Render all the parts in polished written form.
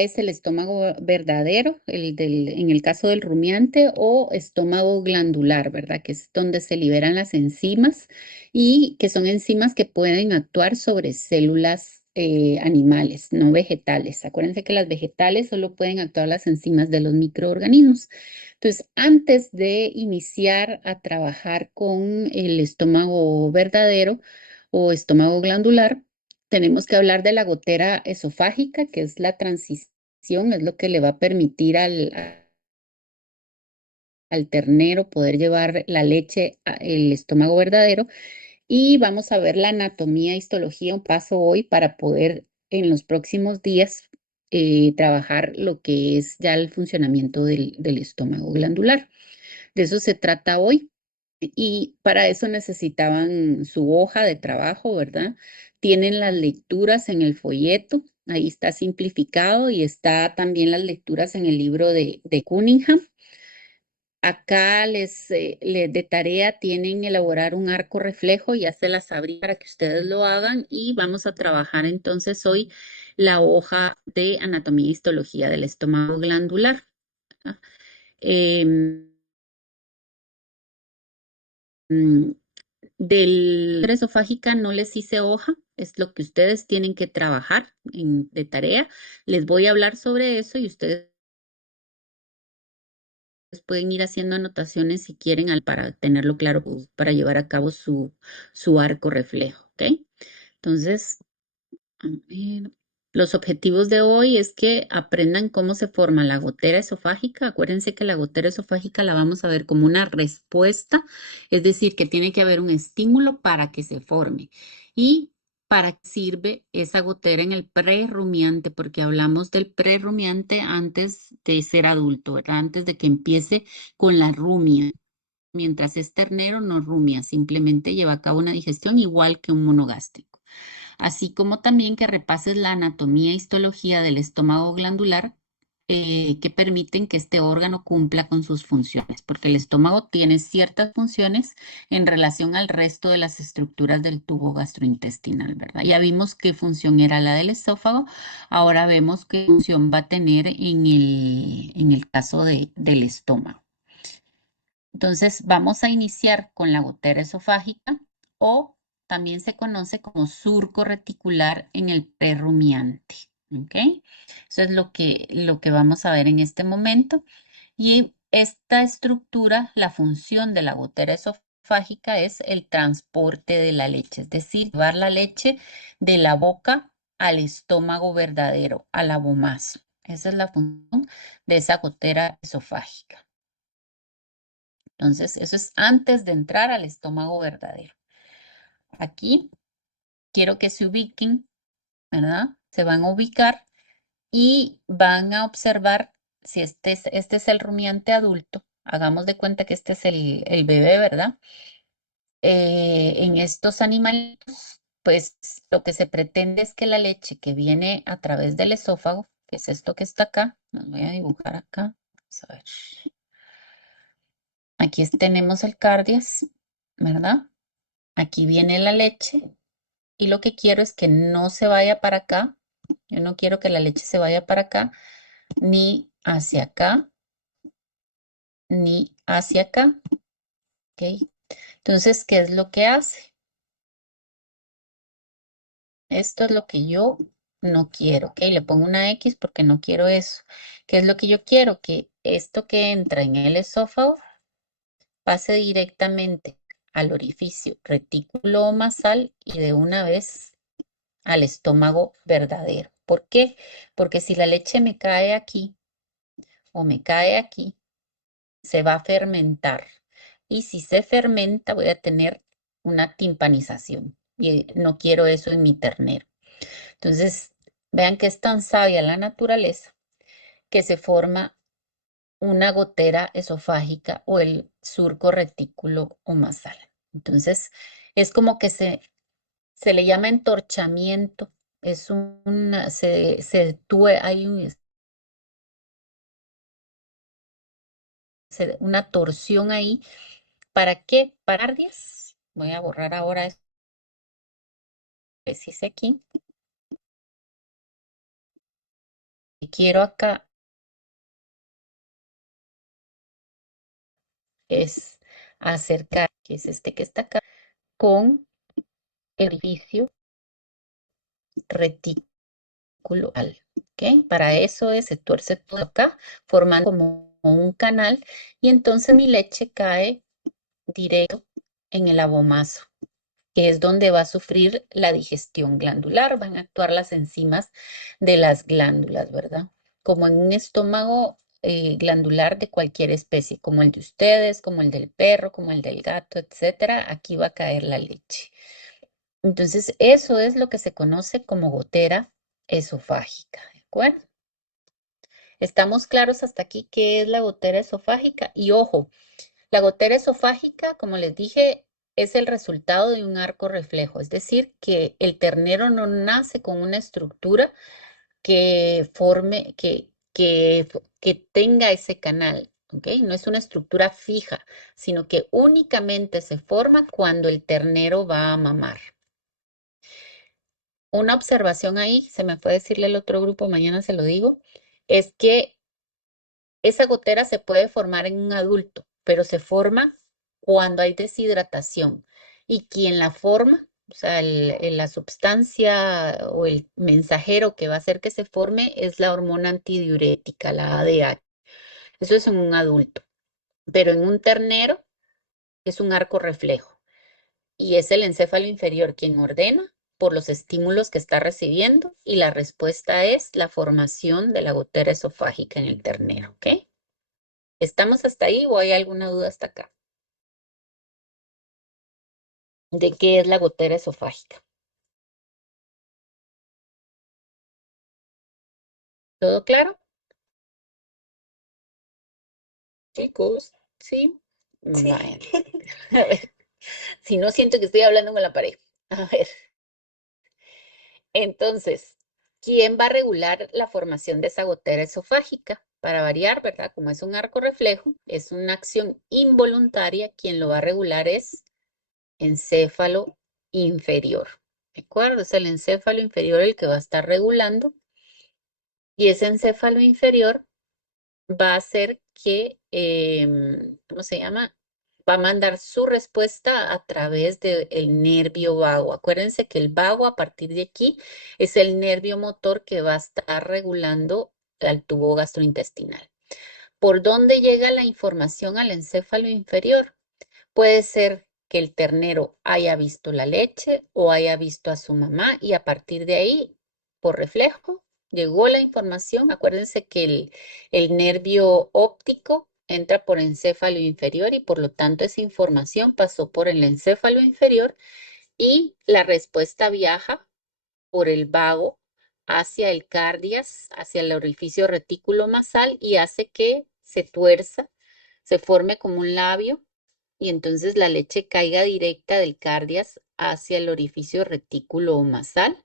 es el estómago verdadero, en el caso del rumiante, o estómago glandular, ¿verdad? Que es donde se liberan las enzimas y que son enzimas que pueden actuar sobre células animales, no vegetales. Acuérdense que las vegetales solo pueden actuar las enzimas de los microorganismos. Entonces, antes de iniciar a trabajar con el estómago verdadero o estómago glandular, tenemos que hablar de la gotera esofágica, que es la transición, es lo que le va a permitir al ternero poder llevar la leche al estómago verdadero. Y vamos a ver la anatomía, histología, un paso hoy para poder en los próximos días trabajar lo que es ya el funcionamiento del estómago glandular. De eso se trata hoy. Y para eso necesitaban su hoja de trabajo, ¿verdad? Tienen las lecturas en el folleto, ahí está simplificado y está también las lecturas en el libro de Cunningham. Acá de tarea tienen elaborar un arco reflejo, ya se las abrí para que ustedes lo hagan y vamos a trabajar entonces hoy la hoja de anatomía y histología del estómago glandular. ¿Ah? Mm, Del esofágica no les hice hoja, es lo que ustedes tienen que trabajar de tarea. Les voy a hablar sobre eso y ustedes pueden ir haciendo anotaciones si quieren para tenerlo claro, pues, para llevar a cabo su arco reflejo, ¿ok? Entonces, a ver, los objetivos de hoy es que aprendan cómo se forma la gotera esofágica. Acuérdense que la gotera esofágica la vamos a ver como una respuesta, es decir, que tiene que haber un estímulo para que se forme. ¿Y para qué sirve esa gotera en el prerrumiante? Porque hablamos del prerrumiante antes de ser adulto, ¿verdad? Antes de que empiece con la rumia. Mientras es ternero, no rumia, simplemente lleva a cabo una digestión igual que un monogástrico, así como también que repases la anatomía e histología del estómago glandular, que permiten que este órgano cumpla con sus funciones, porque el estómago tiene ciertas funciones en relación al resto de las estructuras del tubo gastrointestinal, ¿verdad? Ya vimos qué función era la del esófago, ahora vemos qué función va a tener en el caso del estómago. Entonces, vamos a iniciar con la gotera esofágica o también se conoce como surco reticular en el prerrumiante. ¿Ok? Eso es lo que vamos a ver en este momento. Y esta estructura, la función de la gotera esofágica es el transporte de la leche, es decir, llevar la leche de la boca al estómago verdadero, al abomazo. Esa es la función de esa gotera esofágica. Entonces, eso es antes de entrar al estómago verdadero. Aquí quiero que se ubiquen, ¿verdad? Se van a ubicar y van a observar si este es el rumiante adulto. Hagamos de cuenta que este es el bebé, ¿verdad? En estos animalitos, pues lo que se pretende es que la leche que viene a través del esófago, que es esto que está acá, los voy a dibujar acá. Vamos a ver. Aquí tenemos el cardias, ¿verdad? Aquí viene la leche y lo que quiero es que no se vaya para acá. Yo no quiero que la leche se vaya para acá, ni hacia acá, ni hacia acá. ¿Ok? Entonces, ¿qué es lo que hace? Esto es lo que yo no quiero. ¿Ok? Le pongo una X porque no quiero eso. ¿Qué es lo que yo quiero? Que esto que entra en el esófago pase directamente al orificio retículo-omasal y de una vez al estómago verdadero. ¿Por qué? Porque si la leche me cae aquí o me cae aquí, se va a fermentar. Y si se fermenta, voy a tener una timpanización. Y no quiero eso en mi ternero. Entonces, vean que es tan sabia la naturaleza que se forma una gotera esofágica o el surco retículo omasal. Entonces, es como que se le llama entorchamiento. Es hay una torsión ahí. ¿Para qué? Para cardias. Voy a borrar ahora esto que hice aquí. quiero acá es acercar, que es este que está acá, con el orificio reticular. ¿Ok? Para eso se tuerce todo acá, formando como un canal, y entonces mi leche cae directo en el abomazo, que es donde va a sufrir la digestión glandular, van a actuar las enzimas de las glándulas, ¿verdad? Como en un estómago glandular de cualquier especie, como el de ustedes, como el del perro, como el del gato, etcétera, aquí va a caer la leche. Entonces, eso es lo que se conoce como gotera esofágica, ¿de acuerdo? ¿Estamos claros hasta aquí qué es la gotera esofágica? Y ojo, la gotera esofágica, como les dije, es el resultado de un arco reflejo, es decir, que el ternero no nace con una estructura que forme, que tenga ese canal, ¿ok? No es una estructura fija, sino que únicamente se forma cuando el ternero va a mamar. Una observación ahí, se me fue a decirle el otro grupo, mañana se lo digo, es que esa gotera se puede formar en un adulto, pero se forma cuando hay deshidratación. Y quien la forma, o sea, la sustancia o el mensajero que va a hacer que se forme es la hormona antidiurética, la ADH. Eso es en un adulto. Pero en un ternero es un arco reflejo. Y es el encéfalo inferior quien ordena por los estímulos que está recibiendo. Y la respuesta es la formación de la gotera esofágica en el ternero, ¿ok? ¿Estamos hasta ahí o hay alguna duda hasta acá? ¿De qué es la gotera esofágica? ¿Todo claro? Chicos, ¿sí? Sí. Vale. A ver, si no siento que estoy hablando con la pared. A ver, entonces, ¿quién va a regular la formación de esa gotera esofágica? Para variar, ¿verdad? Como es un arco reflejo, es una acción involuntaria, quien lo va a regular es encéfalo inferior. ¿De acuerdo? Es el encéfalo inferior el que va a estar regulando y ese encéfalo inferior va a hacer que, ¿cómo se llama? Va a mandar su respuesta a través del nervio vago. Acuérdense que el vago a partir de aquí es el nervio motor que va a estar regulando al tubo gastrointestinal. ¿Por dónde llega la información al encéfalo inferior? Puede ser que el ternero haya visto la leche o haya visto a su mamá y a partir de ahí, por reflejo, llegó la información. Acuérdense que el nervio óptico entra por encéfalo inferior y por lo tanto esa información pasó por el encéfalo inferior y la respuesta viaja por el vago hacia el cardias, hacia el orificio reticulomasal y hace que se tuerza, se forme como un labio y entonces la leche caiga directa del cardias hacia el orificio retículo-masal,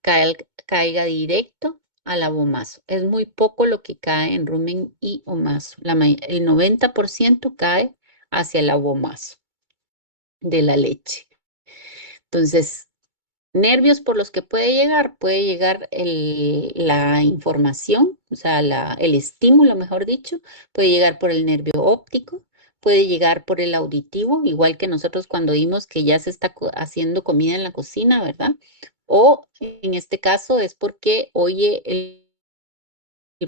caiga directo al abomazo. Es muy poco lo que cae en rumen y omazo. El 90% cae hacia el abomazo de la leche. Entonces, nervios por los que puede llegar la información, o sea, el estímulo, mejor dicho, puede llegar por el nervio óptico, puede llegar por el auditivo, igual que nosotros cuando oímos que ya se está haciendo comida en la cocina, ¿verdad? O en este caso es porque oye el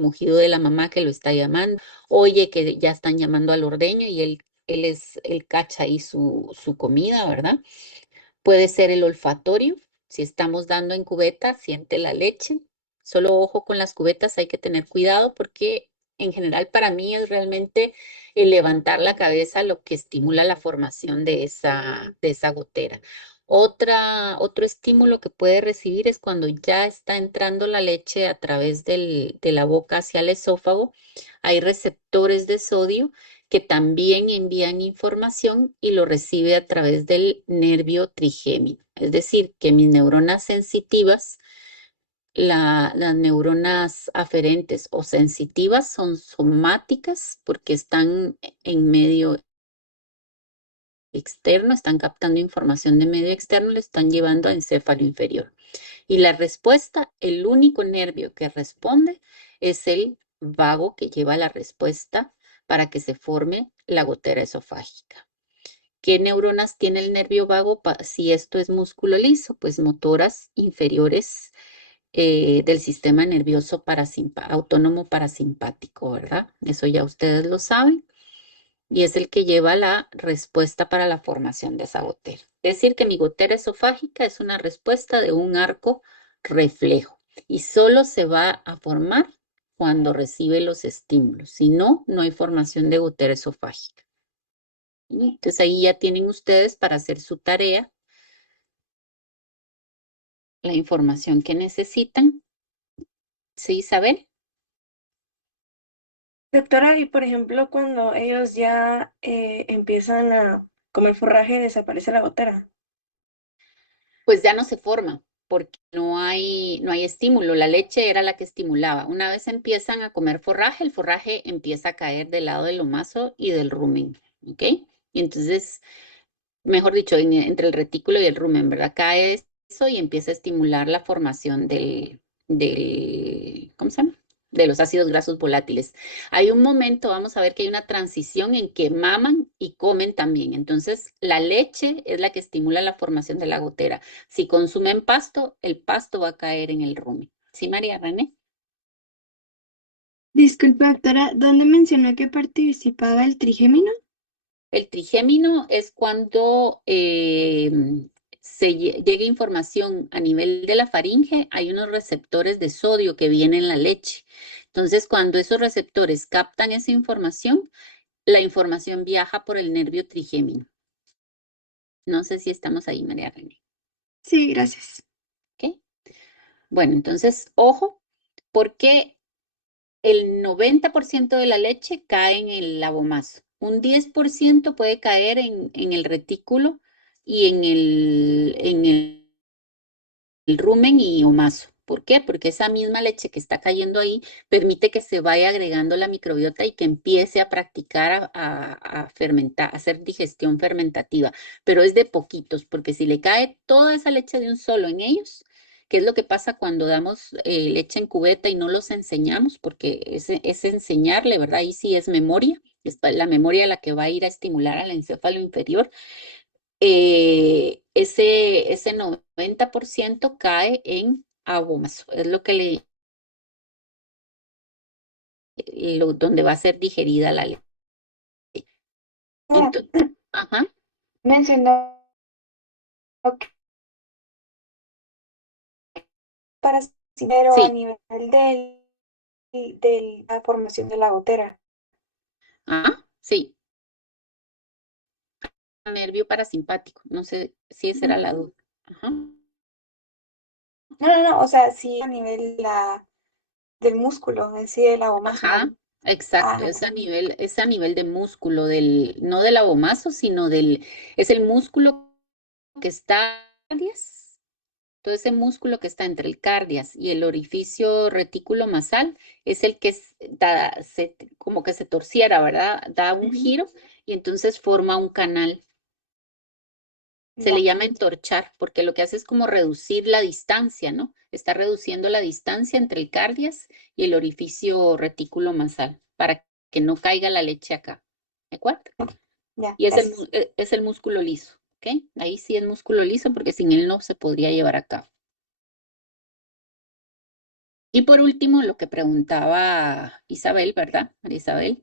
mugido de la mamá que lo está llamando, oye que ya están llamando al ordeño y él cacha ahí su comida, ¿verdad? Puede ser el olfatorio. Si estamos dando en cubeta, siente la leche. Solo ojo con las cubetas, hay que tener cuidado porque en general para mí es realmente el levantar la cabeza lo que estimula la formación de esa gotera. Otro estímulo que puede recibir es cuando ya está entrando la leche a través de la boca hacia el esófago. Hay receptores de sodio que también envían información y lo recibe a través del nervio trigémino. Es decir, que mis neuronas sensitivas, las neuronas aferentes o sensitivas son somáticas porque están en medio externo, están captando información de medio externo, le están llevando a encéfalo inferior. Y la respuesta, el único nervio que responde es el vago que lleva la respuesta para que se forme la gotera esofágica. ¿Qué neuronas tiene el nervio vago? Si esto es músculo liso, pues motoras inferiores del sistema nervioso autónomo parasimpático, ¿verdad? Eso ya ustedes lo saben. Y es el que lleva la respuesta para la formación de esa gotera. Es decir, que mi gotera esofágica es una respuesta de un arco reflejo y solo se va a formar cuando recibe los estímulos. Si no, no hay formación de gotera esofágica. Entonces ahí ya tienen ustedes para hacer su tarea la información que necesitan. ¿Sí, Isabel? Doctora, y por ejemplo, cuando ellos ya empiezan a comer forraje, desaparece la gotera. Pues ya no se forma porque no hay estímulo. La leche era la que estimulaba. Una vez empiezan a comer forraje, el forraje empieza a caer del lado del omaso y del rumen, ¿ok? Y entonces, mejor dicho, entre el retículo y el rumen, ¿verdad? Cae eso y empieza a estimular la formación ¿cómo se llama? De los ácidos grasos volátiles. Hay un momento, vamos a ver que hay una transición en que maman y comen también. Entonces, la leche es la que estimula la formación de la gotera. Si consumen pasto, el pasto va a caer en el rumen. ¿Sí, María René? Disculpe, doctora, ¿dónde mencionó que participaba el trigémino? El trigémino es cuando llega información a nivel de la faringe, hay unos receptores de sodio que vienen en la leche. Entonces, cuando esos receptores captan esa información, la información viaja por el nervio trigémino. No sé si estamos ahí, María René. Sí, gracias. ¿Ok? Bueno, entonces, ojo, porque el 90% de la leche cae en el abomazo. Un 10% puede caer en el retículo y en el rumen y omazo. ¿Por qué? Porque esa misma leche que está cayendo ahí permite que se vaya agregando la microbiota y que empiece a practicar a fermentar, a hacer digestión fermentativa, pero es de poquitos, porque si le cae toda esa leche de un solo en ellos, ¿qué es lo que pasa cuando damos leche en cubeta y no los enseñamos? Porque es enseñarle, ¿verdad? Ahí sí es memoria, es la memoria la que va a ir a estimular al encéfalo inferior. Ese 90% cae en abomazo, es lo que donde va a ser digerida la leche. Ah, Entonces, ajá, mencionó que para pero a sí, nivel de la formación de la gotera. ajá, sí, nervio parasimpático, no sé si esa era la duda. Ajá, No, no, no, o sea, sí a nivel del músculo, en sí del abomasio. ajá, exacto, Ah, es a nivel de músculo no del abomazo, sino es el músculo que está, todo ese músculo que está entre el cardias y el orificio retículo masal es el que como que se torciera, ¿verdad? Da un ujú, giro y entonces forma un canal. Se le ya, llama entorchar porque lo que hace es como reducir la distancia, ¿no? Está reduciendo la distancia entre el cardias y el orificio retículo masal para que no caiga la leche acá. ¿De acuerdo? ya, Y gracias. es el músculo liso, ¿ok? Ahí sí es músculo liso porque sin él no se podría llevar a cabo. Y por último, lo que preguntaba Isabel, ¿verdad? María Isabel,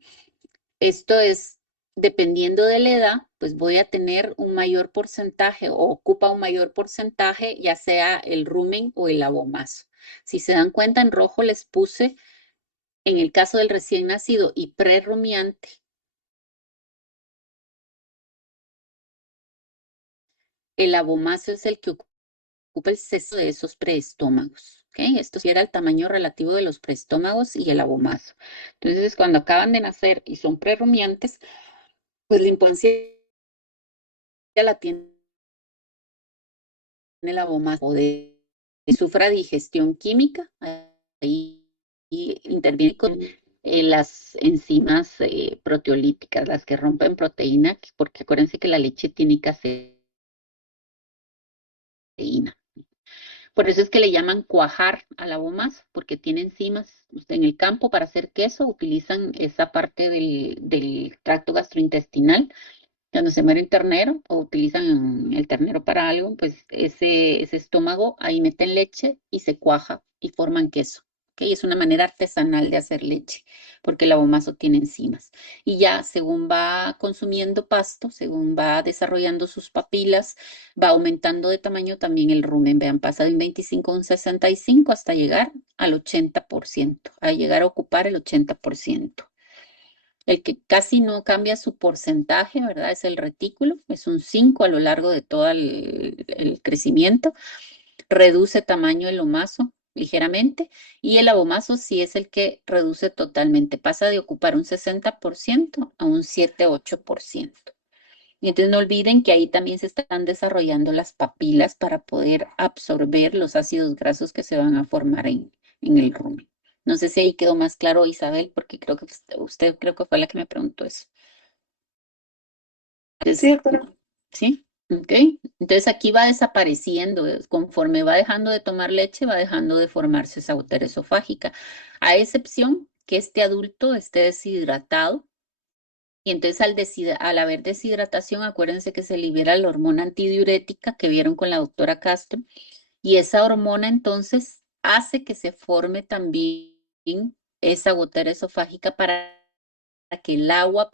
esto es, dependiendo de la edad, pues voy a tener un mayor porcentaje o ocupa un mayor porcentaje, ya sea el rumen o el abomazo. Si se dan cuenta, en rojo les puse, en el caso del recién nacido y prerrumiante, el abomazo es el que ocupa el sexo de esos preestómagos. ¿Ok? Esto sí era el tamaño relativo de los preestómagos y el abomazo. Entonces, cuando acaban de nacer y son prerrumiantes, pues la infancia la tiene el abomazo de sufra digestión química, ahí interviene con las enzimas proteolíticas, las que rompen proteína, porque acuérdense que la leche tiene caseína. Por eso es que le llaman cuajar a la bomazo, porque tiene enzimas. En el campo para hacer queso utilizan esa parte del tracto gastrointestinal. Cuando se muere el ternero o utilizan el ternero para algo, pues ese estómago ahí meten leche y se cuaja y forman queso. ¿Ok? Es una manera artesanal de hacer leche, porque el abomazo tiene enzimas. Y ya según va consumiendo pasto, según va desarrollando sus papilas, va aumentando de tamaño también el rumen. Vean, pasa de un 25 a un 65 hasta llegar al 80%, a llegar a ocupar el 80%. El que casi no cambia su porcentaje, ¿verdad? Es el retículo, es un 5 a lo largo de todo el crecimiento. Reduce tamaño el omazo ligeramente y el abomazo sí es el que reduce totalmente. Pasa de ocupar un 60% a un 7-8%. Y entonces no olviden que ahí también se están desarrollando las papilas para poder absorber los ácidos grasos que se van a formar en el rumen. No sé si ahí quedó más claro, Isabel, porque creo que usted creo que fue la que me preguntó eso. Entonces, Sí, pero ¿sí? Ok. Entonces aquí va desapareciendo, conforme va dejando de tomar leche, va dejando de formarse esa gotera esofágica, a excepción que este adulto esté deshidratado. Y entonces al haber deshidratación, acuérdense que se libera la hormona antidiurética que vieron con la doctora Castro, y esa hormona entonces hace que se forme también esa gotera esofágica para que el agua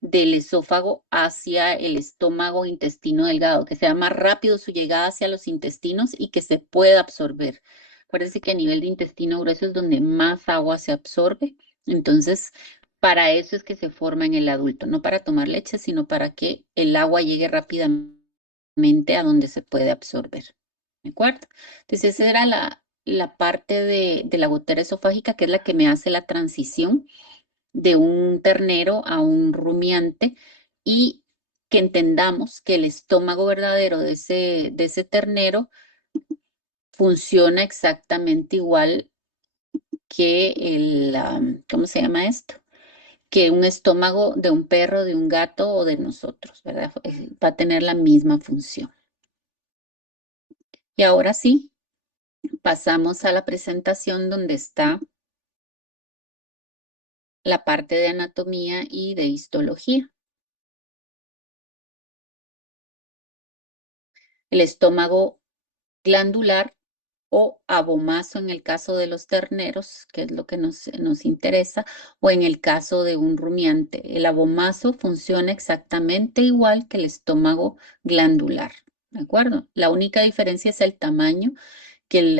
del esófago hacia el estómago, intestino delgado, que sea más rápido su llegada hacia los intestinos y que se pueda absorber. Acuérdense que a nivel de intestino grueso es donde más agua se absorbe. Entonces, para eso es que se forma en el adulto, no para tomar leche, sino para que el agua llegue rápidamente a donde se puede absorber. ¿De acuerdo? Entonces, esa era la parte de la gotera esofágica, que es la que me hace la transición de un ternero a un rumiante y que entendamos que el estómago verdadero de ese ternero funciona exactamente igual que ¿cómo se llama esto? Que un estómago de un perro, de un gato o de nosotros, ¿verdad? Va a tener la misma función. Y ahora sí, pasamos a la presentación donde está la parte de anatomía y de histología. El estómago glandular o abomazo en el caso de los terneros, que es lo que nos interesa, o en el caso de un rumiante. El abomazo funciona exactamente igual que el estómago glandular, ¿de acuerdo? La única diferencia es el tamaño,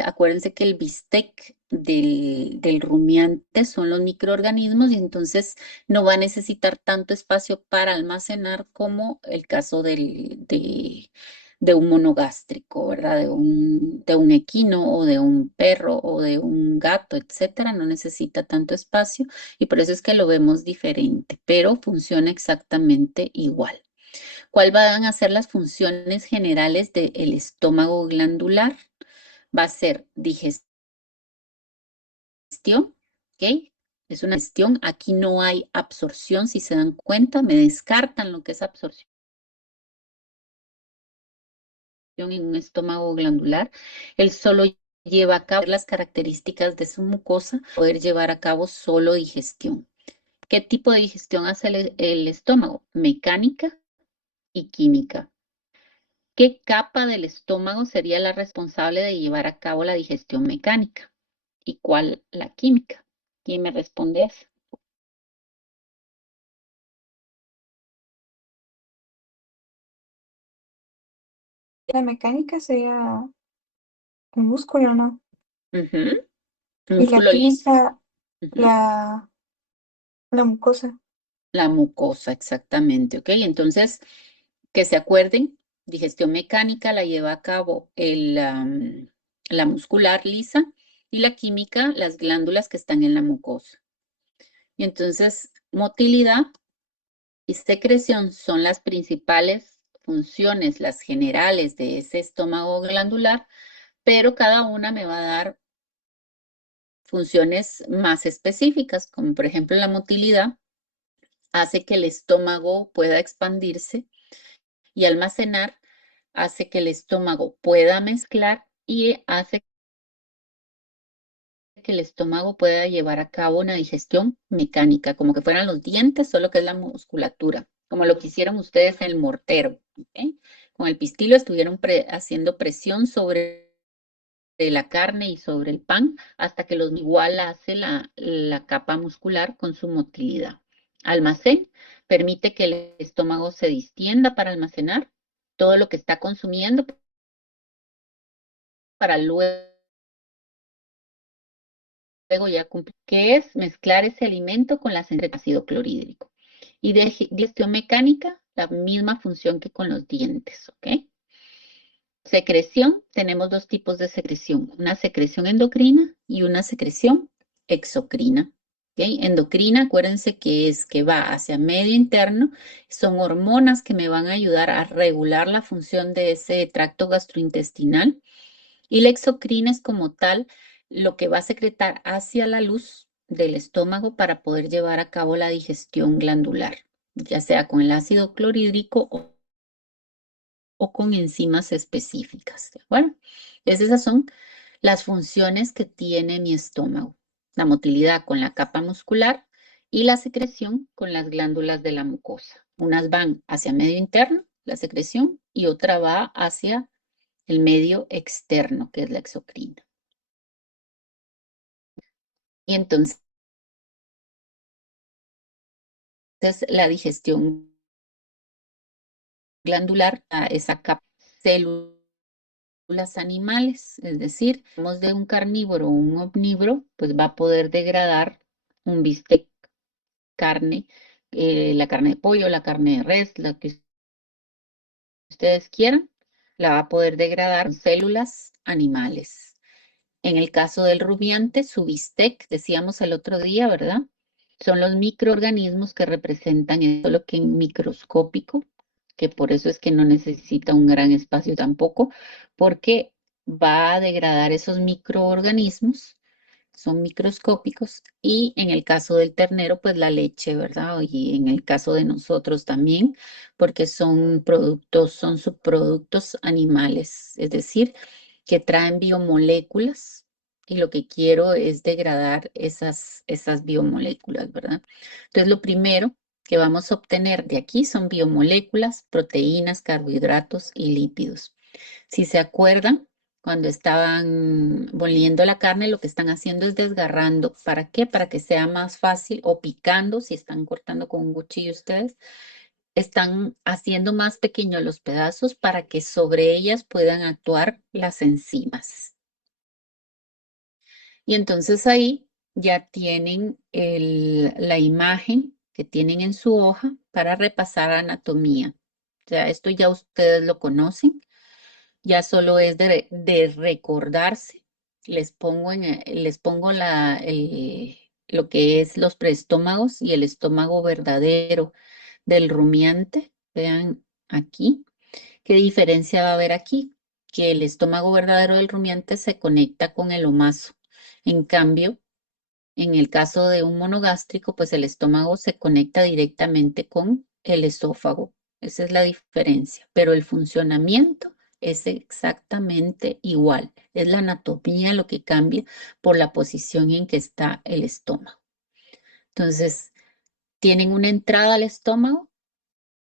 acuérdense que el bistec del rumiante son los microorganismos y entonces no va a necesitar tanto espacio para almacenar como el caso de un monogástrico, ¿verdad? De un equino o de un perro o de un gato, etcétera. No necesita tanto espacio y por eso es que lo vemos diferente, pero funciona exactamente igual. ¿Cuál van a ser las funciones generales del estómago glandular? Va a ser digestión, ¿ok? Es una gestión. Aquí no hay absorción, si se dan cuenta, me descartan lo que es absorción en un estómago glandular. Él solo lleva a cabo las características de su mucosa, poder llevar a cabo solo digestión. ¿Qué tipo de digestión hace el estómago? Mecánica y química. ¿Qué capa del estómago sería la responsable de llevar a cabo la digestión mecánica? ¿Y cuál la química? ¿Quién me responde eso? la mecánica sería el músculo, ¿no? Ujú. Y la Músculo liso. química, Ujú. la, la mucosa. La mucosa, exactamente, ¿ok? Entonces, que se acuerden, digestión mecánica la lleva a cabo la muscular lisa y la química, las glándulas que están en la mucosa. Y entonces, motilidad y secreción son las principales funciones, las generales de ese estómago glandular, pero cada una me va a dar funciones más específicas, como por ejemplo la motilidad hace que el estómago pueda expandirse y almacenar, hace que el estómago pueda mezclar y hace que el estómago pueda llevar a cabo una digestión mecánica, como que fueran los dientes, solo que es la musculatura, como lo que hicieron ustedes en el mortero. ¿Ok? Con el pistilo estuvieron haciendo presión sobre la carne y sobre el pan hasta que los igual hace la capa muscular con su motilidad. Almacén permite que el estómago se distienda para almacenar todo lo que está consumiendo para luego ya cumplir, que es mezclar ese alimento con las enzimas de ácido clorhídrico. Y de digestión mecánica, la misma función que con los dientes, ¿ok? Secreción, tenemos dos tipos de secreción, una secreción endocrina y una secreción exocrina. ¿Okay? Endocrina, acuérdense que es que va hacia medio interno, son hormonas que me van a ayudar a regular la función de ese tracto gastrointestinal. Y la exocrina es como tal lo que va a secretar hacia la luz del estómago para poder llevar a cabo la digestión glandular, ya sea con el ácido clorhídrico o con enzimas específicas. ¿De acuerdo? Esas son las funciones que tiene mi estómago. La motilidad con la capa muscular y la secreción con las glándulas de la mucosa. Unas van hacia medio interno, la secreción, y otra va hacia el medio externo, que es la exocrina. Y entonces la digestión glandular a esa capa células animales, es decir, somos de un carnívoro o un omnívoro, pues va a poder degradar un bistec, carne, la carne de pollo, la carne de res, la que ustedes quieran, la va a poder degradar con células animales. En el caso del rumiante, su bistec, decíamos el otro día, ¿verdad? Son los microorganismos que representan eso, lo que en microscópico, que por eso es que no necesita un gran espacio tampoco, porque va a degradar esos microorganismos, son microscópicos, y en el caso del ternero, pues la leche, ¿verdad? Y en el caso de nosotros también, porque son productos, son subproductos animales, es decir, que traen biomoléculas y lo que quiero es degradar esas biomoléculas, ¿verdad? Entonces, lo primero que vamos a obtener de aquí son biomoléculas, proteínas, carbohidratos y lípidos. Si se acuerdan, cuando estaban moliendo la carne, lo que están haciendo es desgarrando. ¿Para qué? Para que sea más fácil o picando, si están cortando con un cuchillo ustedes, están haciendo más pequeños los pedazos para que sobre ellas puedan actuar las enzimas. Y entonces ahí ya tienen la imagen que tienen en su hoja para repasar anatomía. O sea, esto ya ustedes lo conocen, ya solo es de recordarse. Les pongo lo que es los preestómagos y el estómago verdadero del rumiante. Vean aquí. ¿Qué diferencia va a haber aquí? Que el estómago verdadero del rumiante se conecta con el omaso. En cambio, en el caso de un monogástrico, pues el estómago se conecta directamente con el esófago. Esa es la diferencia, pero el funcionamiento es exactamente igual. Es la anatomía lo que cambia por la posición en que está el estómago. Entonces, tienen una entrada al estómago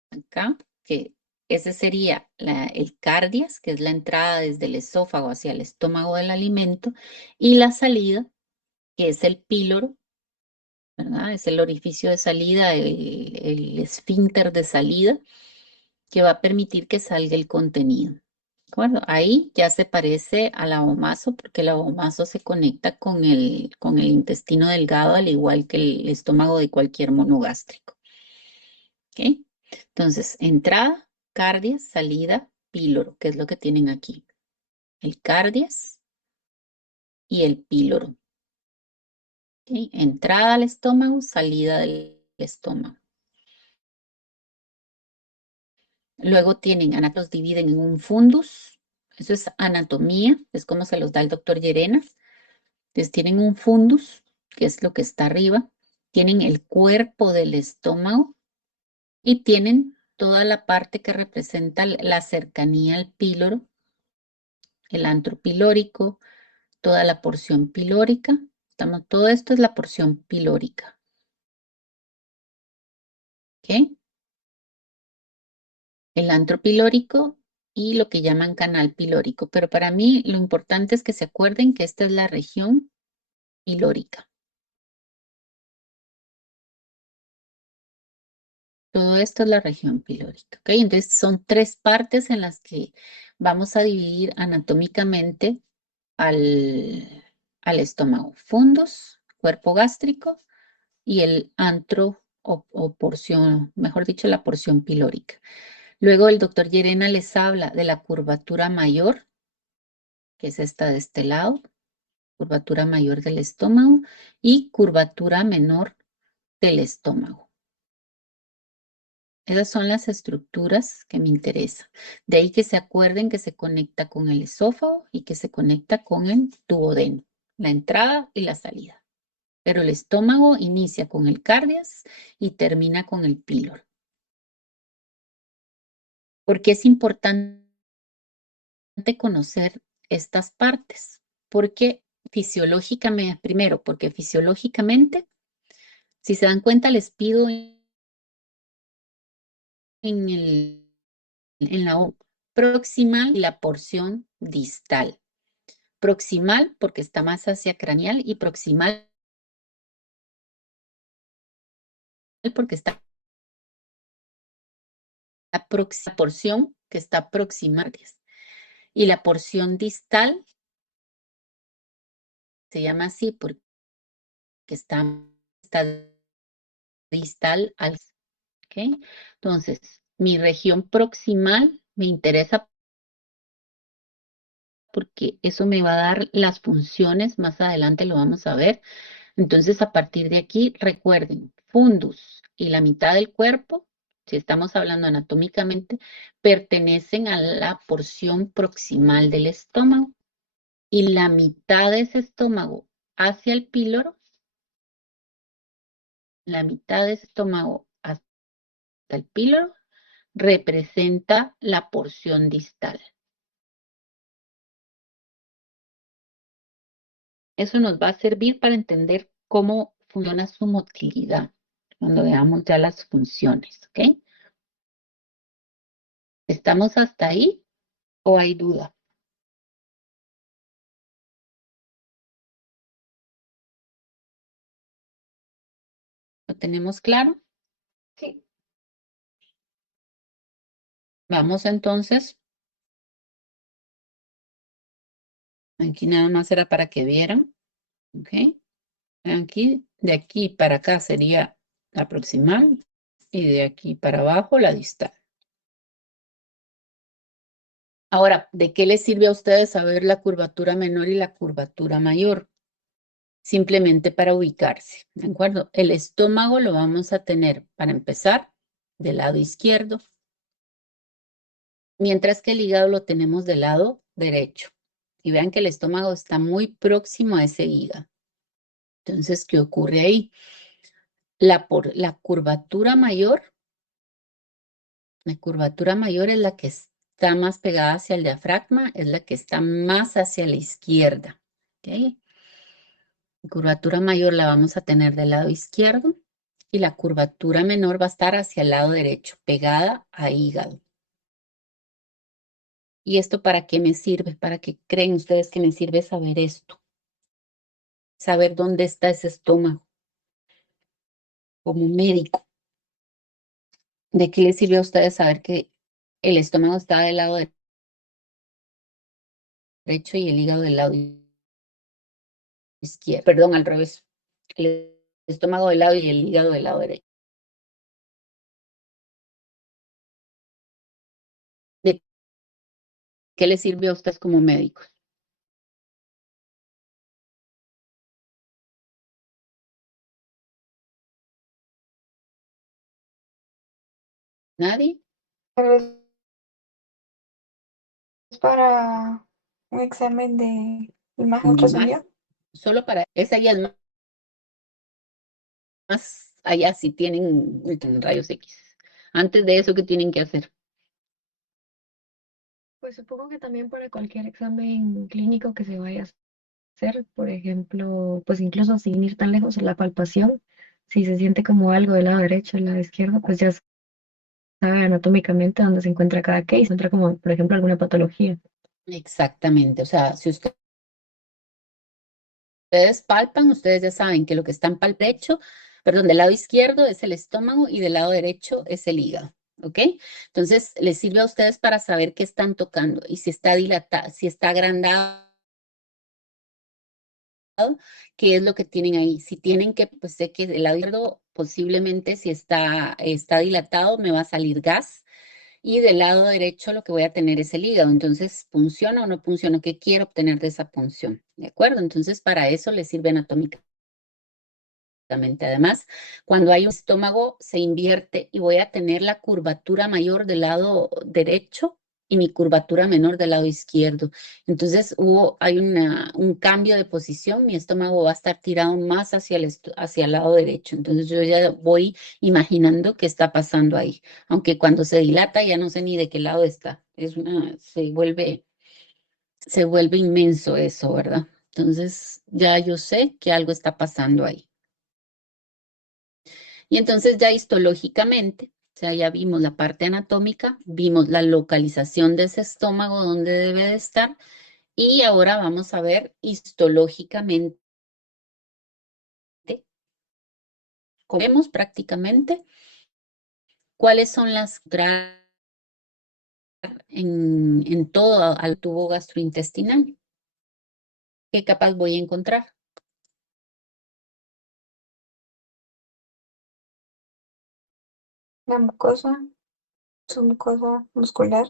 acá, que ese sería el cardias, que es la entrada desde el esófago hacia el estómago del alimento, y la salida, que es el píloro, ¿verdad? Es el orificio de salida, el esfínter de salida, que va a permitir que salga el contenido. ¿De acuerdo? Ahí ya se parece al abomazo, porque el abomazo se conecta con el intestino delgado, al igual que el estómago de cualquier monogástrico. ¿Ok? Entonces, entrada, cardias, salida, píloro, que es lo que tienen aquí. El cardias y el píloro. ¿Ok? Entrada al estómago, salida del estómago. Luego tienen, los dividen en un fundus. Eso es anatomía, es como se los da el doctor Llerenas. Entonces tienen un fundus, que es lo que está arriba. Tienen el cuerpo del estómago y tienen toda la parte que representa la cercanía al píloro, el antro pilórico, toda la porción pilórica todo esto es la porción pilórica. ¿Ok? El antro pilórico y lo que llaman canal pilórico. Pero para mí lo importante es que se acuerden que esta es la región pilórica. Todo esto es la región pilórica. ¿Ok? Entonces son tres partes en las que vamos a dividir anatómicamente al estómago. Fundus, cuerpo gástrico y el antro o porción, mejor dicho, la porción pilórica. Luego el doctor Llerena les habla de la curvatura mayor, que es esta de este lado, curvatura mayor del estómago y curvatura menor del estómago. Esas son las estructuras que me interesan. De ahí que se acuerden que se conecta con el esófago y que se conecta con el duodeno, la entrada y la salida. Pero el estómago inicia con el cardias y termina con el píloro. ¿Por qué es importante conocer estas partes? Porque fisiológicamente, primero, porque fisiológicamente, si se dan cuenta, les pido en en la proximal y la porción distal. Proximal porque está más hacia craneal y proximal porque está la porción que está proximal. Y la porción distal se llama así porque está distal al. ¿Ok? Entonces, mi región proximal me interesa porque eso me va a dar las funciones, más adelante lo vamos a ver. Entonces, a partir de aquí, recuerden, fundus y la mitad del cuerpo, si estamos hablando anatómicamente, pertenecen a la porción proximal del estómago y la mitad de ese estómago hacia el píloro, la mitad de ese estómago hasta el píloro, representa la porción distal. Eso nos va a servir para entender cómo funciona su motilidad cuando veamos ya las funciones, ¿ok? ¿Estamos hasta ahí o hay duda? ¿Lo tenemos claro? Sí. Vamos entonces. Aquí nada más era para que vieran, ¿ok? Aquí, de aquí para acá sería la proximal y de aquí para abajo la distal. Ahora, ¿de qué les sirve a ustedes saber la curvatura menor y la curvatura mayor? Simplemente para ubicarse, ¿de acuerdo? El estómago lo vamos a tener, para empezar, del lado izquierdo, mientras que el hígado lo tenemos del lado derecho. Y vean que el estómago está muy próximo a ese hígado. Entonces, ¿qué ocurre ahí? La curvatura mayor es la que está más pegada hacia el diafragma, es la que está más hacia la izquierda. ¿Ok? La curvatura mayor la vamos a tener del lado izquierdo y la curvatura menor va a estar hacia el lado derecho, pegada a hígado. ¿Y esto para qué me sirve? ¿Para qué creen ustedes que me sirve saber esto? Saber dónde está ese estómago como médico. ¿De qué les sirve a ustedes saber que el estómago está del lado derecho y el hígado del lado izquierdo? Perdón, al revés. El estómago del lado y el hígado del lado derecho. ¿De qué les sirve a ustedes como médicos? ¿Nadie? Tal vez es para un examen de imagen Más, ultrasonido. solo para, esa ya es más allá si tienen rayos X. Antes de eso, ¿qué tienen que hacer? Pues supongo que también para cualquier examen clínico que se vaya a hacer, por ejemplo, pues incluso sin ir tan lejos, la palpación, si se siente como algo del lado derecho, del lado izquierdo, pues ya sabe anatómicamente dónde se encuentra cada case, se encuentra como, por ejemplo, alguna patología. Exactamente, o sea, si ustedes palpan, ustedes ya saben que lo que está en palp derecho, perdón, del lado izquierdo es el estómago y del lado derecho es el hígado, ¿ok? Entonces, les sirve a ustedes para saber qué están tocando y si está dilatado, si está agrandado, qué es lo que tienen ahí. Si tienen que, pues sé que del lado izquierdo, posiblemente si está dilatado, me va a salir gas. Y del lado derecho lo que voy a tener es el hígado. Entonces, ¿funciona o no funciona? ¿Qué quiero obtener de esa punción? ¿De acuerdo? Entonces, para eso les sirve anatómica. Además, cuando hay un estómago, se invierte y voy a tener la curvatura mayor del lado derecho y mi curvatura menor del lado izquierdo. Entonces, hay un cambio de posición, mi estómago va a estar tirado más hacia el lado derecho. Entonces, yo ya voy imaginando qué está pasando ahí. Aunque cuando se dilata ya no sé ni de qué lado está. Se vuelve inmenso eso, ¿verdad? Entonces, ya yo sé que algo está pasando ahí. Y entonces ya histológicamente, o sea, ya vimos la parte anatómica, vimos la localización de ese estómago, donde debe de estar, y ahora vamos a ver histológicamente, como vemos prácticamente, cuáles son las en todo al tubo gastrointestinal, qué capas voy a encontrar. La mucosa, submucosa muscular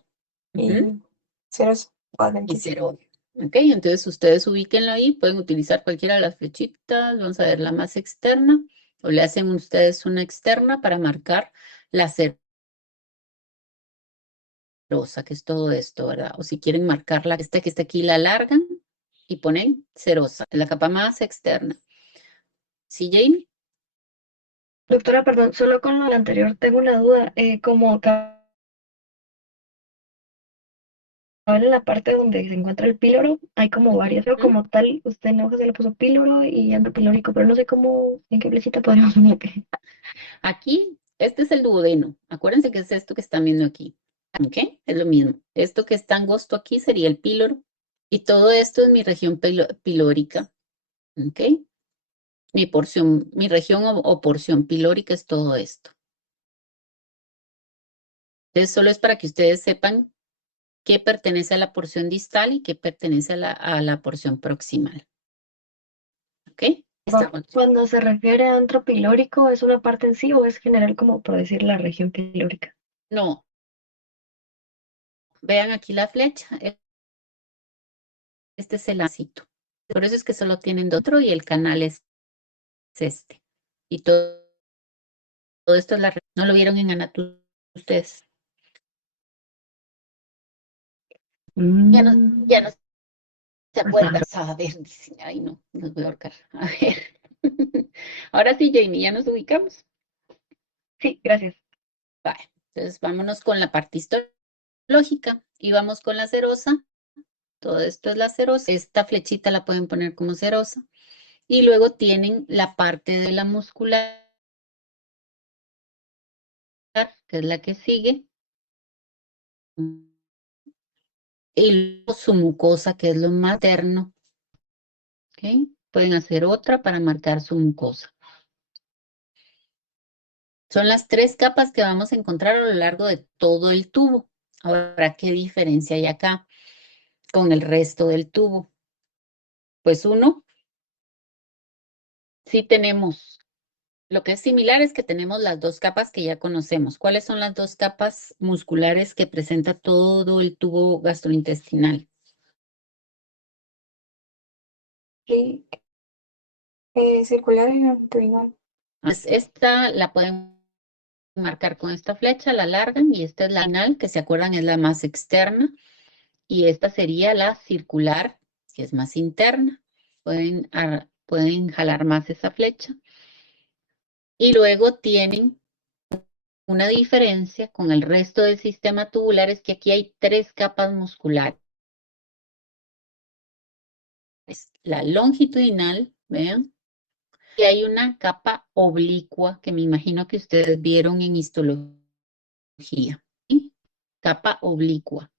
Ujú. y seros Y adventicios. cero. Ok, entonces ustedes ubíquenlo ahí, pueden utilizar cualquiera de las flechitas, vamos a ver la más externa, o le hacen ustedes una externa para marcar la serosa, que es todo esto, ¿verdad? O si quieren marcarla, esta que está aquí, la alargan y ponen serosa, la capa más externa. ¿Sí, Jamie? Doctora, perdón, solo con lo anterior tengo una duda, como en la parte donde se encuentra el píloro, hay como varias, pero Ujú. como tal, usted en hoja se le puso píloro y ando pilórico, pero no sé cómo, en qué flechita podríamos ponerle. Aquí, este es el duodeno. Acuérdense que es esto que están viendo aquí. ¿Ok? Es lo mismo. Esto que está angosto aquí sería el píloro. Y todo esto es mi región pilórica. ¿Ok? Mi región o porción pilórica es todo esto. Entonces, solo es para que ustedes sepan qué pertenece a la porción distal y qué pertenece a la porción proximal. ¿Ok? Estamos. Cuando se refiere a antro pilórico, ¿es una parte en sí o es general como por decir la región pilórica? No, vean aquí la flecha. Este es el ácito. Por eso es que solo tienen otro y el canal es este. Y todo esto es ¿No lo vieron en anatomía ustedes? Ya no Mm, se acuerdan. A ver, dice, ay no, nos voy a ahorcar. A ver. Ahora sí, Jamie, ya nos ubicamos. sí, gracias. Vale. Entonces vámonos con la parte histológica y vamos con la serosa. Todo esto es la serosa. Esta flechita la pueden poner como serosa. Y luego tienen la parte de la muscular, que es la que sigue. Y luego su mucosa, que es lo materno. ¿Ok? Pueden hacer otra para marcar su mucosa. Son las tres capas que vamos a encontrar a lo largo de todo el tubo. Ahora, ¿qué diferencia hay acá con el resto del tubo? Pues uno, sí tenemos. Lo que es similar es que tenemos las dos capas que ya conocemos. ¿Cuáles son las dos capas musculares que presenta todo el tubo gastrointestinal? Y circular y longitudinal. Pues esta la pueden marcar con esta flecha, la alargan y esta es la final, que se acuerdan es la más externa y esta sería la circular, que es más interna. Pueden jalar más esa flecha y luego tienen una diferencia con el resto del sistema tubular, es que aquí hay tres capas musculares. la longitudinal, vean, y hay una capa oblicua que me imagino que ustedes vieron en histología. ¿Sí? Capa oblicua.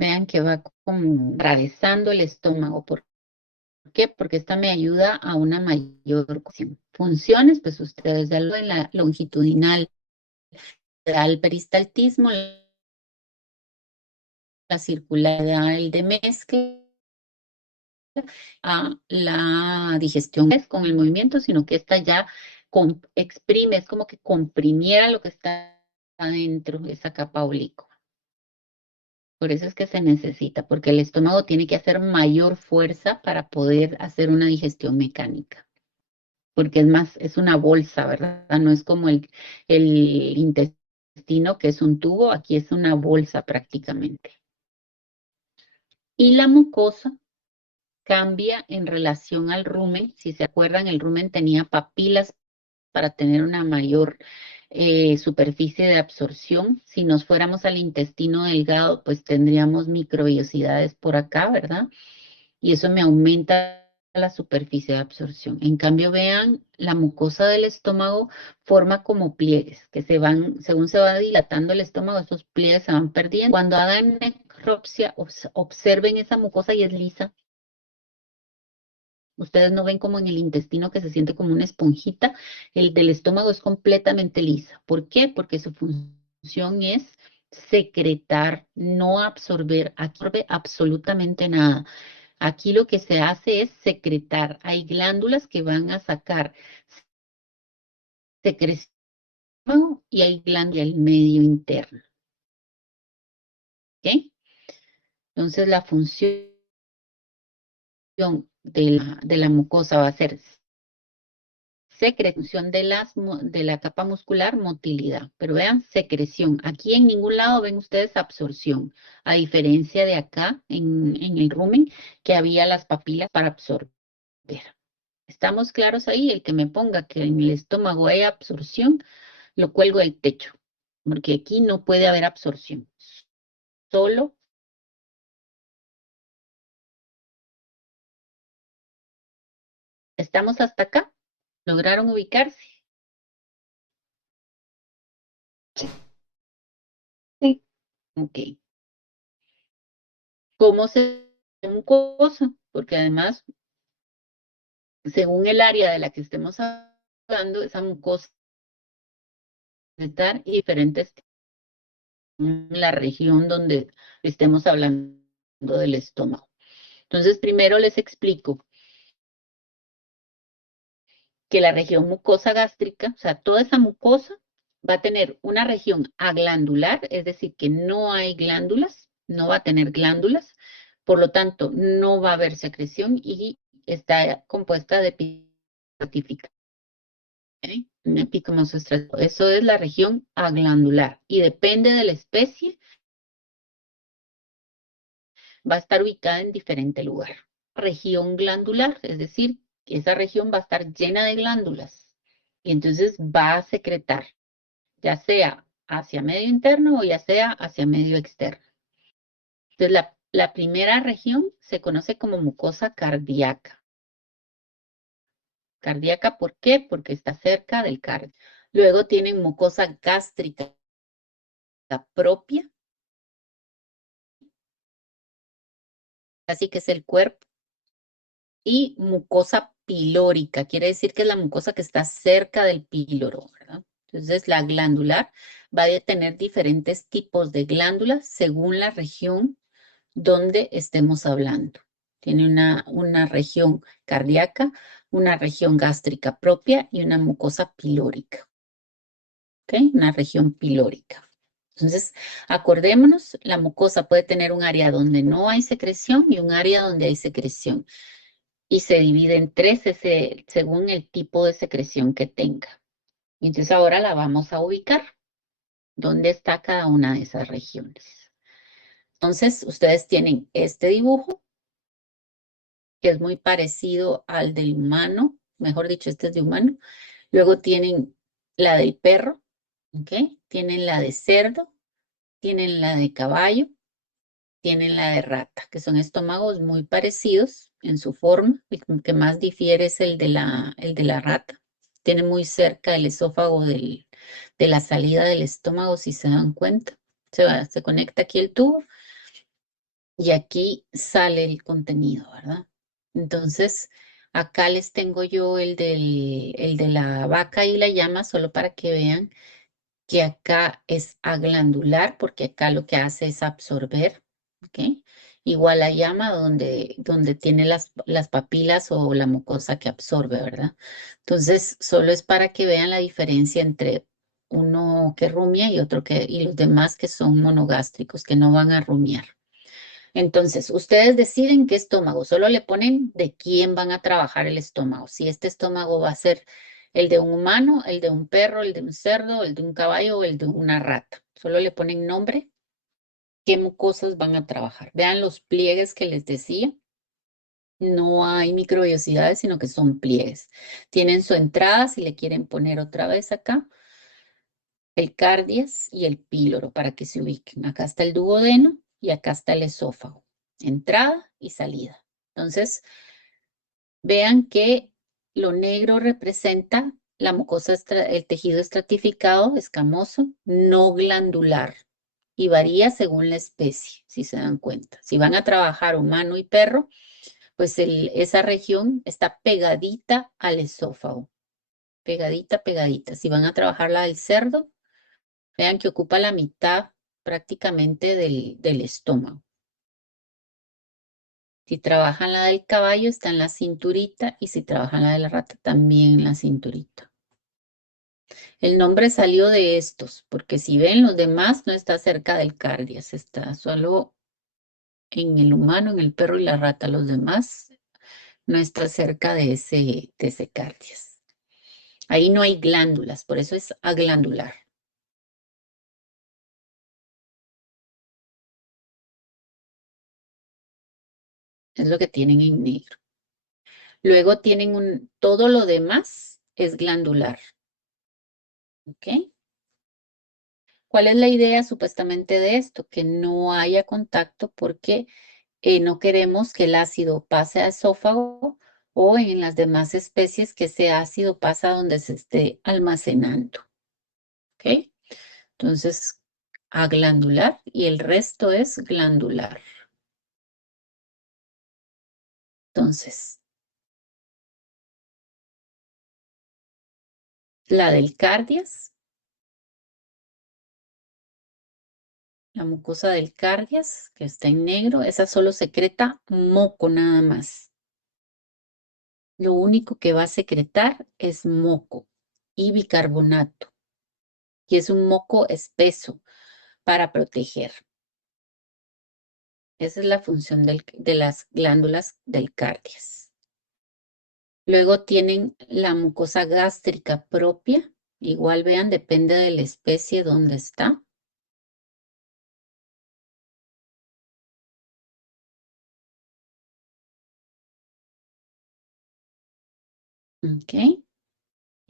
Vean que va como atravesando el estómago. ¿Por qué? Porque esta me ayuda a una mayor funciones, pues ustedes ya lo en la longitudinal, da el peristaltismo, la circular da el de mezcla, a la digestión es con el movimiento, sino que esta ya exprime, es como que comprimiera lo que está adentro de esa capa oblicua. Por eso es que se necesita, porque el estómago tiene que hacer mayor fuerza para poder hacer una digestión mecánica. Porque es más, es una bolsa, ¿verdad? No es como el intestino, que es un tubo, aquí es una bolsa prácticamente. Y la mucosa cambia en relación al rumen. Si se acuerdan, el rumen tenía papilas para tener una mayor superficie de absorción. Si nos fuéramos al intestino delgado, pues tendríamos microvellosidades por acá, ¿verdad? Y eso me aumenta la superficie de absorción. En cambio, vean, la mucosa del estómago forma como pliegues que se van, según se va dilatando el estómago, esos pliegues se van perdiendo. Cuando hagan necropsia, observen esa mucosa y es lisa. Ustedes no ven como en el intestino que se siente como una esponjita. El del estómago es completamente lisa. ¿Por qué? Porque su función es secretar, no absorber, absorbe absolutamente nada. Aquí lo que se hace es secretar. Hay glándulas que van a sacar secreción y hay glándulas del medio interno. ¿Ok? Entonces la función de la mucosa va a ser secreción de la capa muscular, motilidad. Pero vean, secreción. Aquí en ningún lado ven ustedes absorción, a diferencia de acá en el rumen, que había las papilas para absorber. ¿Estamos claros ahí? El que me ponga que en el estómago hay absorción, lo cuelgo del techo, porque aquí no puede haber absorción. Solo, ¿estamos hasta acá? ¿Lograron ubicarse? Sí. Ok. ¿Cómo se mucosa? Porque además, según el área de la que estemos hablando, esa mucosa puede estar y diferentes en la región donde estemos hablando del estómago. Entonces, primero les explico que la región mucosa gástrica, o sea, toda esa mucosa va a tener una región aglandular, es decir, que no hay glándulas, no va a tener glándulas, por lo tanto, no va a haber secreción y está compuesta de epidermotífica. ¿Okay? Un epicomosustrato. Eso es la región aglandular y depende de la especie, va a estar ubicada en diferente lugar. Región glandular, es decir, esa región va a estar llena de glándulas y entonces va a secretar, ya sea hacia medio interno o ya sea hacia medio externo. Entonces, la primera región se conoce como mucosa cardíaca. Cardíaca, ¿por qué? Porque está cerca del cardio. Luego tienen mucosa gástrica propia, así que es el cuerpo, y mucosa pilórica, quiere decir que es la mucosa que está cerca del píloro, ¿verdad? Entonces, la glandular va a tener diferentes tipos de glándulas según la región donde estemos hablando. Tiene una región cardíaca, una región gástrica propia y una mucosa pilórica. ¿Ok? Una región pilórica. Entonces, acordémonos, la mucosa puede tener un área donde no hay secreción y un área donde hay secreción. Y se divide en tres según el tipo de secreción que tenga. Y entonces ahora la vamos a ubicar. ¿Dónde está cada una de esas regiones? Entonces, ustedes tienen este dibujo, que es muy parecido al del humano, mejor dicho, este es de humano. Luego tienen la del perro, ¿ok? Tienen la de cerdo, tienen la de caballo, tienen la de rata, que son estómagos muy parecidos en su forma. El que más difiere es el de la rata. Tiene muy cerca el esófago de la salida del estómago, si se dan cuenta. Se conecta aquí el tubo y aquí sale el contenido, ¿verdad? Entonces, acá les tengo yo el de la vaca y la llama, solo para que vean que acá es aglandular, porque acá lo que hace es absorber, ¿ok? Igual la llama donde tiene las papilas o la mucosa que absorbe, ¿verdad? Entonces, solo es para que vean la diferencia entre uno que rumia y otro y los demás que son monogástricos, que no van a rumiar. Entonces, ustedes deciden qué estómago, solo le ponen de quién van a trabajar el estómago. Si este estómago va a ser el de un humano, el de un perro, el de un cerdo, el de un caballo o el de una rata. Solo le ponen nombre, qué mucosas van a trabajar. Vean los pliegues que les decía. No hay microbiosidades, sino que son pliegues. Tienen su entrada, si le quieren poner otra vez acá, el cardias y el píloro para que se ubiquen. Acá está el duodeno y acá está el esófago. Entrada y salida. Entonces, vean que lo negro representa la mucosa, el tejido estratificado, escamoso, no glandular. Y varía según la especie, si se dan cuenta. Si van a trabajar humano y perro, pues esa región está pegadita al esófago. Pegadita, pegadita. Si van a trabajar la del cerdo, vean que ocupa la mitad prácticamente del estómago. Si trabajan la del caballo, está en la cinturita, y si trabajan la de la rata, también en la cinturita. El nombre salió de estos, porque si ven los demás, no está cerca del cardias, está solo en el humano, en el perro y la rata. Los demás no está cerca de ese cardias. Ahí no hay glándulas, por eso es aglandular. Es lo que tienen en negro. Luego tienen todo lo demás es glandular. ¿Ok? ¿Cuál es la idea supuestamente de esto? Que no haya contacto porque no queremos que el ácido pase a esófago o en las demás especies que ese ácido pasa donde se esté almacenando. ¿Ok? Entonces, a glandular y el resto es glandular. Entonces, la del cardias, la mucosa del cardias, que está en negro, esa solo secreta moco nada más. Lo único que va a secretar es moco y bicarbonato. Y es un moco espeso para proteger. Esa es la función de las glándulas del cardias. Luego tienen la mucosa gástrica propia. Igual vean, depende de la especie donde está. ¿Ok?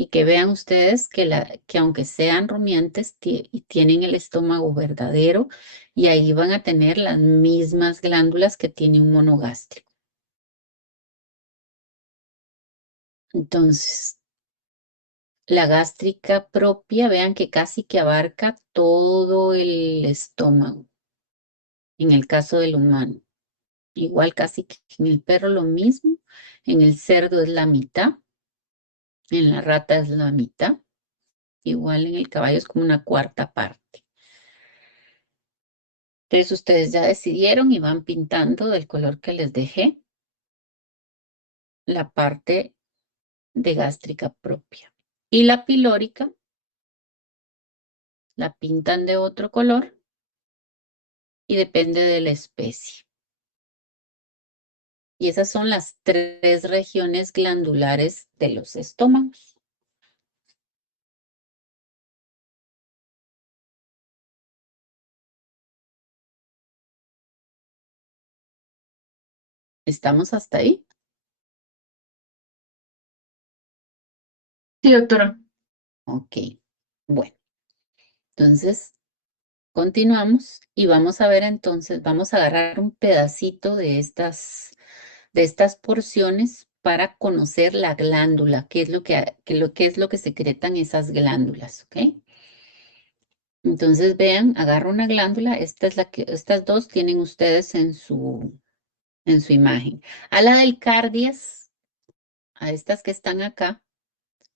Y que vean ustedes que aunque sean rumiantes, tienen el estómago verdadero y ahí van a tener las mismas glándulas que tiene un monogástrico. Entonces, la gástrica propia, vean que casi que abarca todo el estómago, en el caso del humano. Igual casi que en el perro lo mismo, en el cerdo es la mitad, en la rata es la mitad, igual en el caballo es como una cuarta parte. Entonces ustedes ya decidieron y van pintando del color que les dejé la parte de gástrica propia. Y la pilórica la pintan de otro color y depende de la especie. Y esas son las tres regiones glandulares de los estómagos. ¿Estamos hasta ahí? Sí, doctora. Ok. Bueno. Entonces, continuamos y vamos a ver entonces, vamos a agarrar un pedacito de estas porciones para conocer la glándula, qué es qué es lo que secretan esas glándulas, ¿ok? Entonces vean, agarro una glándula, esta es estas dos tienen ustedes en su imagen. A la del cardias, a estas que están acá,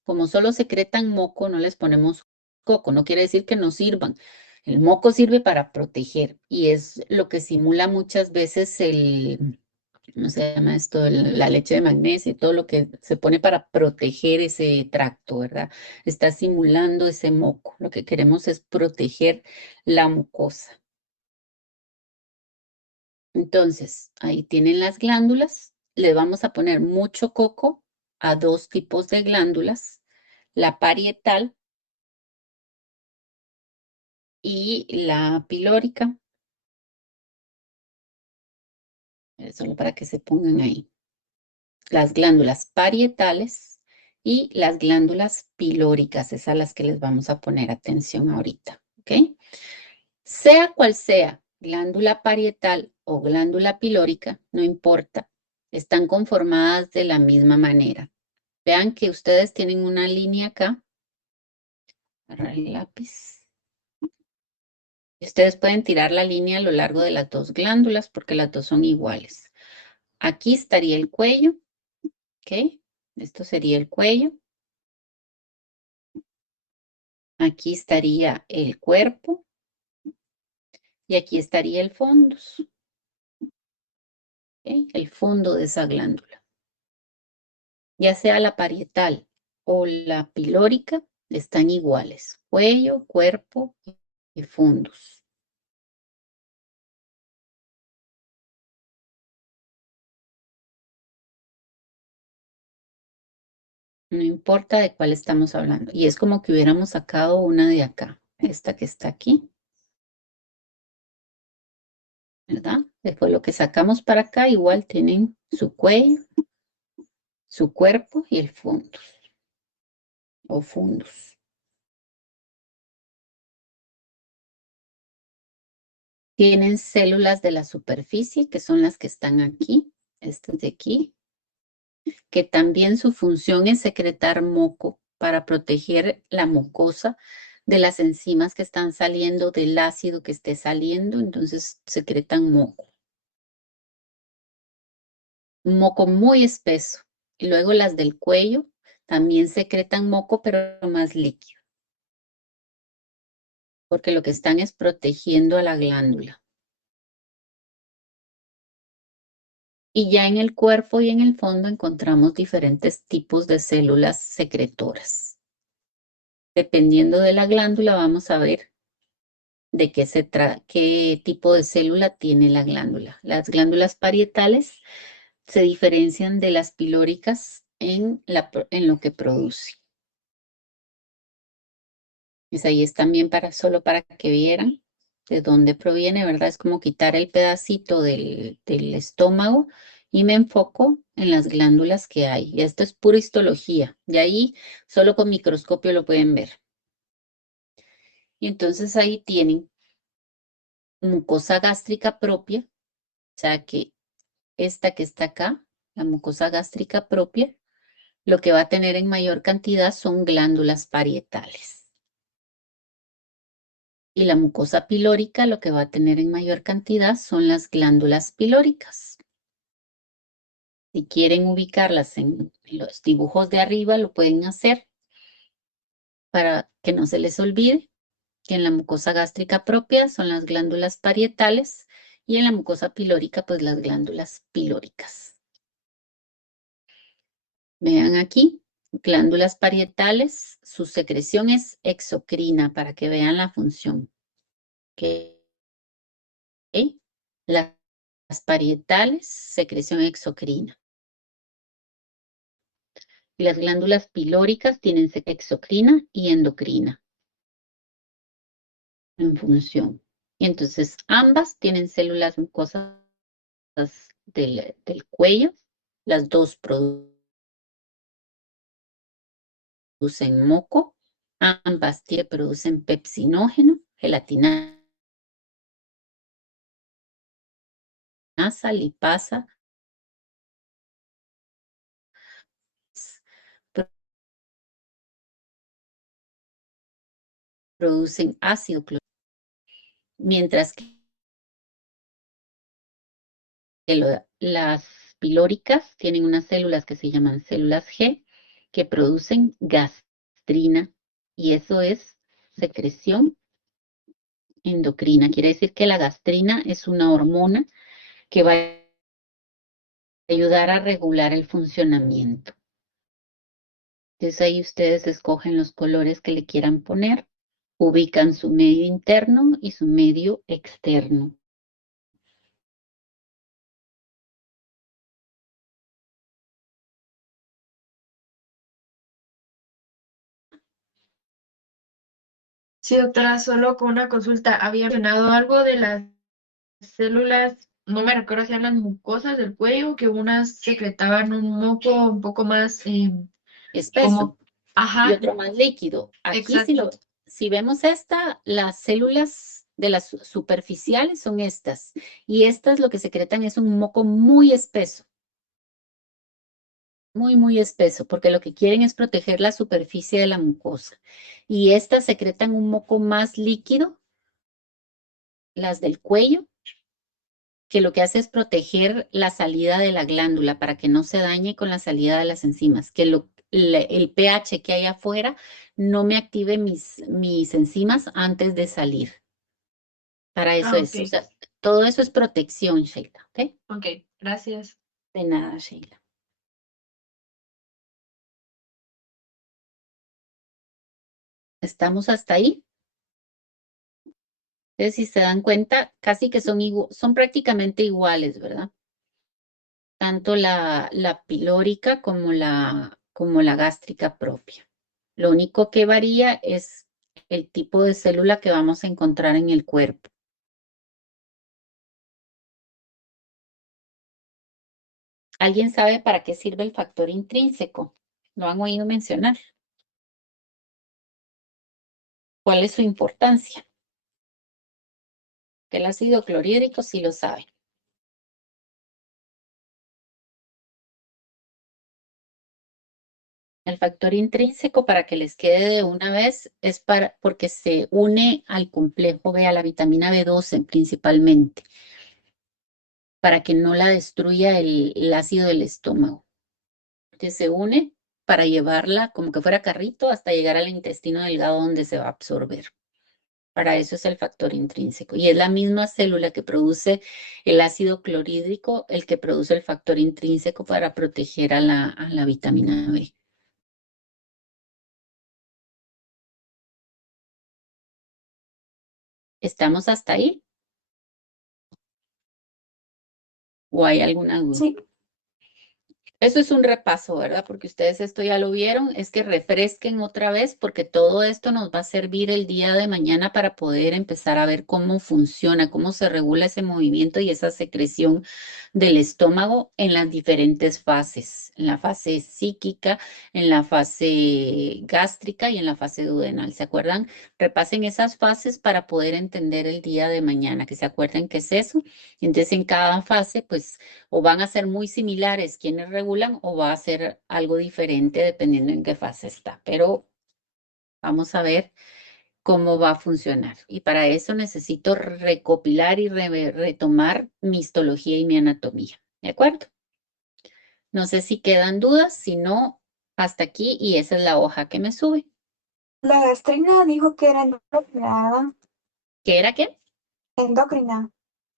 como solo secretan moco, no les ponemos coco, no quiere decir que no sirvan. El moco sirve para proteger y es lo que simula muchas veces ¿cómo se llama esto? La leche de magnesio y todo lo que se pone para proteger ese tracto, ¿verdad? Está simulando ese moco. Lo que queremos es proteger la mucosa. Entonces, ahí tienen las glándulas. Le vamos a poner mucho coco a dos tipos de glándulas, la parietal y la pilórica, solo para que se pongan ahí. Las glándulas parietales y las glándulas pilóricas, es a las que les vamos a poner atención ahorita, ¿ok? Sea cual sea, glándula parietal o glándula pilórica, no importa, están conformadas de la misma manera. Vean que ustedes tienen una línea acá, agarrar el lápiz. Ustedes pueden tirar la línea a lo largo de las dos glándulas porque las dos son iguales. Aquí estaría el cuello, ¿ok? Esto sería el cuello. Aquí estaría el cuerpo y aquí estaría el fundus, ¿ok? El fondo de esa glándula. Ya sea la parietal o la pilórica, están iguales. Cuello, cuerpo y fundus. No importa de cuál estamos hablando. Y es como que hubiéramos sacado una de acá, esta que está aquí, ¿verdad? Después lo que sacamos para acá, igual tienen su cuello, su cuerpo y el fundus o fundus. Tienen células de la superficie, que son las que están aquí, estas de aquí, que también su función es secretar moco para proteger la mucosa de las enzimas que están saliendo, del ácido que esté saliendo, entonces secretan moco. Un moco muy espeso. Y luego las del cuello también secretan moco, pero más líquido, porque lo que están es protegiendo a la glándula. Y ya en el cuerpo y en el fondo encontramos diferentes tipos de células secretoras. Dependiendo de la glándula, vamos a ver de qué tipo de célula tiene la glándula. Las glándulas parietales se diferencian de las pilóricas en lo que produce. Pues ahí es también solo para que vieran de dónde proviene, ¿verdad? Es como quitar el pedacito del estómago y me enfoco en las glándulas que hay. Y esto es pura histología. De ahí solo con microscopio lo pueden ver. Y entonces ahí tienen mucosa gástrica propia, o sea que esta que está acá, la mucosa gástrica propia, lo que va a tener en mayor cantidad son glándulas parietales. Y la mucosa pilórica lo que va a tener en mayor cantidad son las glándulas pilóricas. Si quieren ubicarlas en los dibujos de arriba, lo pueden hacer para que no se les olvide que en la mucosa gástrica propia son las glándulas parietales y en la mucosa pilórica, pues las glándulas pilóricas. Vean aquí, glándulas parietales, su secreción es exocrina para que vean la función. ¿Ok? Las parietales, secreción exocrina. Y las glándulas pilóricas tienen exocrina y endocrina en función. Y entonces ambas tienen células mucosas del cuello. Las dos producen moco. Ambas producen pepsinógeno, gelatina lipasa, producen ácido clorhídrico, mientras que las pilóricas tienen unas células que se llaman células G, que producen gastrina, y eso es secreción endocrina. Quiere decir que la gastrina es una hormona que va a ayudar a regular el funcionamiento. Entonces ahí ustedes escogen los colores que le quieran poner, ubican su medio interno y su medio externo. Sí, doctora, solo con una consulta. Había mencionado algo de las células, no me recuerdo si eran las mucosas del cuello, que unas secretaban un moco un poco más Espeso como, y ajá, otro más líquido. Aquí exacto. si vemos las células de las superficiales son estas, y estas lo que secretan es un moco muy espeso, muy espeso, porque lo que quieren es proteger la superficie de la mucosa. Y estas secretan un moco más líquido, las del cuello, que lo que hace es proteger la salida de la glándula para que no se dañe con la salida de las enzimas, que el pH que hay afuera no me active mis enzimas antes de salir. Para eso Ah, es, o ok, sea, todo eso es protección, Sheila, ¿ok? ok, gracias. De nada, Sheila. ¿Estamos hasta ahí? Entonces, si se dan cuenta, casi que son prácticamente iguales, ¿verdad? Tanto la pilórica como la gástrica propia. Lo único que varía es el tipo de célula que vamos a encontrar en el cuerpo. ¿Alguien sabe para qué sirve el factor intrínseco? ¿Lo han oído mencionar? ¿Cuál es su importancia? Que el ácido clorhídrico sí lo sabe. El factor intrínseco, para que les quede de una vez, es porque se une al complejo B, a la vitamina B12 principalmente, para que no la destruya el ácido del estómago. Que se une para llevarla como que fuera carrito hasta llegar al intestino delgado donde se va a absorber. Para eso es el factor intrínseco. Y es la misma célula que produce el ácido clorhídrico, el que produce el factor intrínseco para proteger a la vitamina B. ¿Estamos hasta ahí? ¿O hay alguna duda? Sí, Eso es un repaso, ¿verdad? Porque ustedes esto ya lo vieron, es que refresquen otra vez porque todo esto nos va a servir el día de mañana para poder empezar a ver cómo funciona, cómo se regula ese movimiento y esa secreción del estómago en las diferentes fases, en la fase psíquica, en la fase gástrica y en la fase duodenal. ¿Se acuerdan? Repasen esas fases para poder entender el día de mañana, que se acuerden qué es eso. Entonces, en cada fase, pues o van a ser muy similares quienes regulan o va a ser algo diferente dependiendo en qué fase está. Pero vamos a ver cómo va a funcionar. Y para eso necesito recopilar y retomar mi histología y mi anatomía. ¿De acuerdo? No sé si quedan dudas, si no, hasta aquí y esa es la hoja que me sube. la gastrina dijo que era endocrina, ¿verdad? ¿Qué era qué? Endocrina.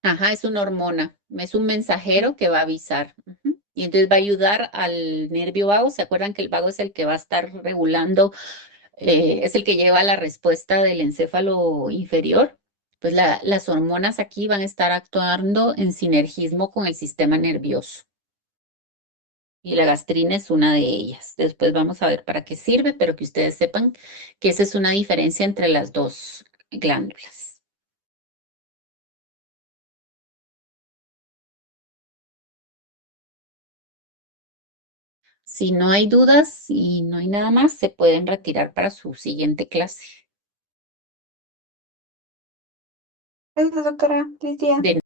Ajá, es una hormona, es un mensajero que va a avisar. Ujú. Y entonces va a ayudar al nervio vago. ¿Se acuerdan que el vago es el que va a estar regulando, es el que lleva la respuesta del encéfalo inferior? Pues las hormonas aquí van a estar actuando en sinergismo con el sistema nervioso. Y la gastrina es una de ellas. Después vamos a ver para qué sirve, pero que ustedes sepan que esa es una diferencia entre las dos glándulas. Si no hay dudas y no hay nada más, se pueden retirar para su siguiente clase. Gracias, doctora. Feliz día. De